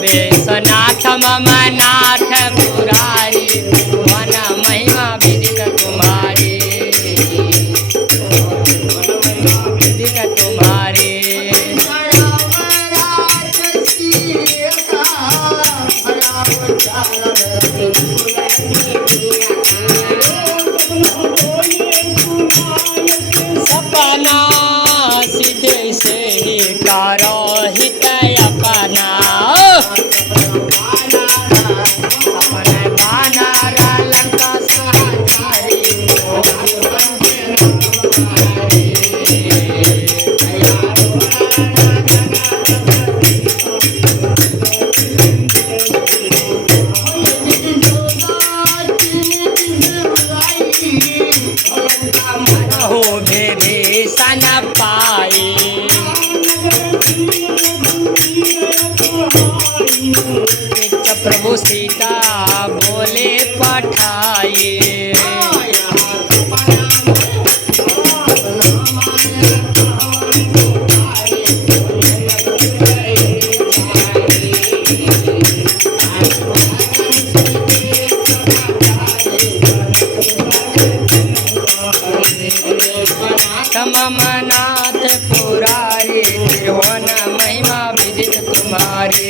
बेसनाथ मम नाथ पुरारी त्रिभुवन महिमा विदित तुम्हारी विदित तुम्हारी सपना सीधे से ही करो हित अपना हो भेरे सन पाए प्रभु सीता बोले पठाए ममनाथ पुरारी त्रिभुवन महिमा विदित तुम्हारी।